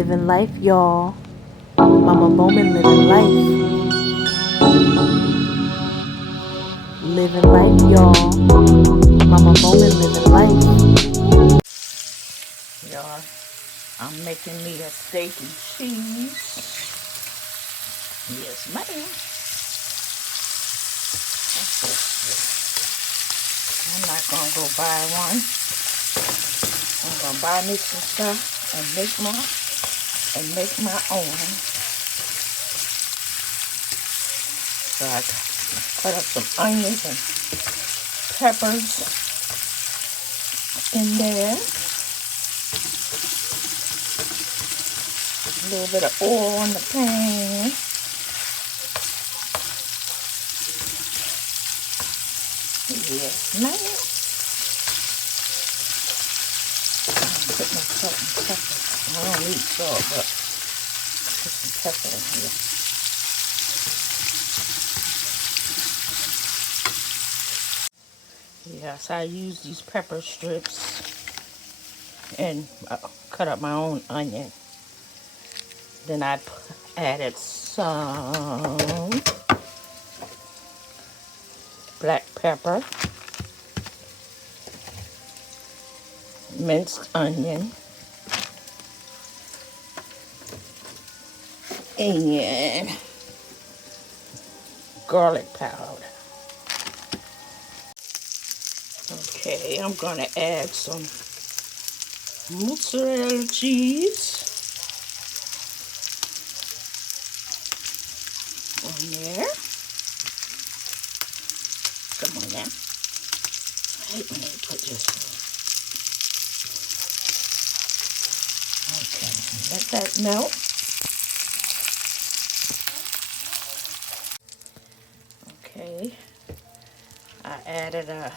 Living life, y'all. Mama Bowman living life. Living life, y'all. Mama Bowman living life. Y'all, I'm making me a steak and cheese. Yes, ma'am. I'm not gonna go buy one. I'm gonna buy me some stuff and make my own. So I cut up some onions and peppers in there. A little bit of oil in the pan. Yes, ma'am. Put my salt and pepper. I don't need salt, but put some pepper in here. Yes, I use these pepper strips and cut up my own onion. Then I added some black pepper, minced onion, and garlic powder. Okay, I'm gonna add some mozzarella cheese on there. Come on now. I hate when they put this on. Okay, let that melt. Okay, I added a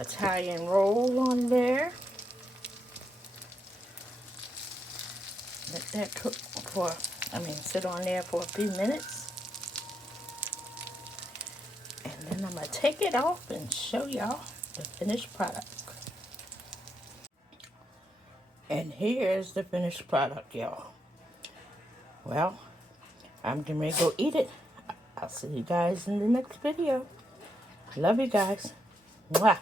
Italian roll on there. Let that cook sit on there for a few minutes. And then I'm gonna take it off and show y'all the finished product. And here's the finished product, y'all. Well, I'm getting ready to go eat it. I'll see you guys in the next video. Love you guys. Mwah.